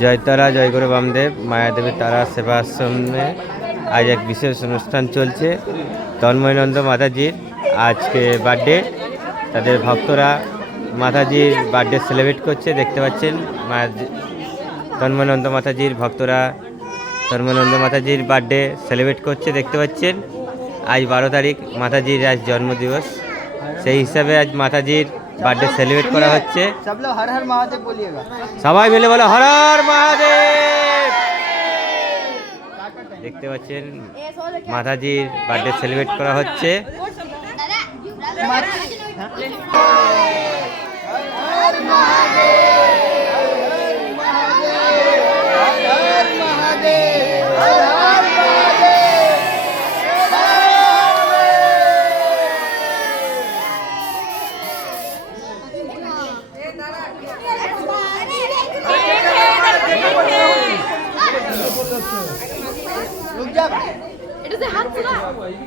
জয়তারা জয়গুরু বামদেব মায়াদেবী তারা সেবা আশ্রমে আজ এক বিশেষ অনুষ্ঠান চলছে। তন্ময়নন্দ মাতাজির আজকে বার্থডে, তাদের ভক্তরা মাতাজির বার্থডে সেলিব্রেট করছে। দেখতে পাচ্ছেন তন্ময়নন্দ মাতাজির ভক্তরা তন্ময়নন্দ মাতাজির বার্থডে সেলিব্রেট করছে। দেখতে পাচ্ছেন আজ 12 তারিখ মাতাজির আজ জন্মদিবস, সেই হিসাবে আজ মাতাজির বার্থডে সেলিব্রেট করা হচ্ছে। সবাই মিলে বলো হর হর মহাদেব। দেখতে পাচ্ছেন মাতাজির বার্থডে সেলিব্রেট করা হচ্ছে।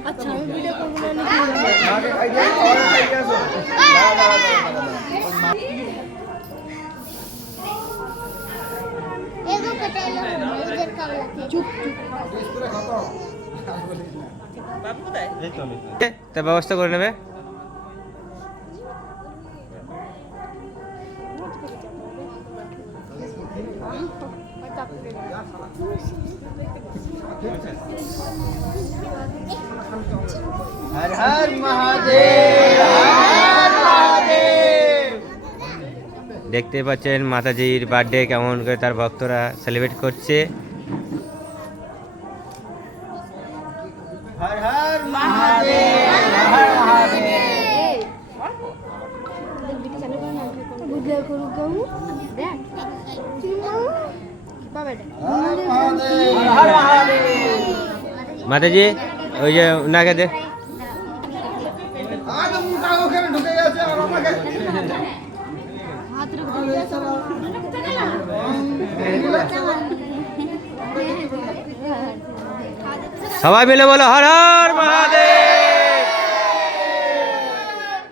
अच्छा मैं वीडियो कॉल बनाने তা ব্যবস্থা করে নেবে। हर हर महादेव हर महादेव। দেখতে পাচ্ছেন মাতাজির বার্থডে কেমন করে তার ভক্তরা সেলিব্রেট করছে। हर हर महादेव हर महादेव। हर महादेव। মাতাজি ওই যে ওনাকে দে। সবাই মিলে বলো হর হর মহাদেব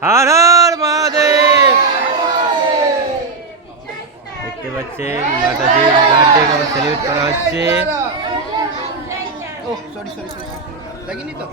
হর হর মহাদেব। দেখতে পাচ্ছেন মাতাজির বার্থডে কেমন সেলিব্রেট করা হচ্ছে। ओह सॉरी सॉरी सॉरी लगी नहीं तो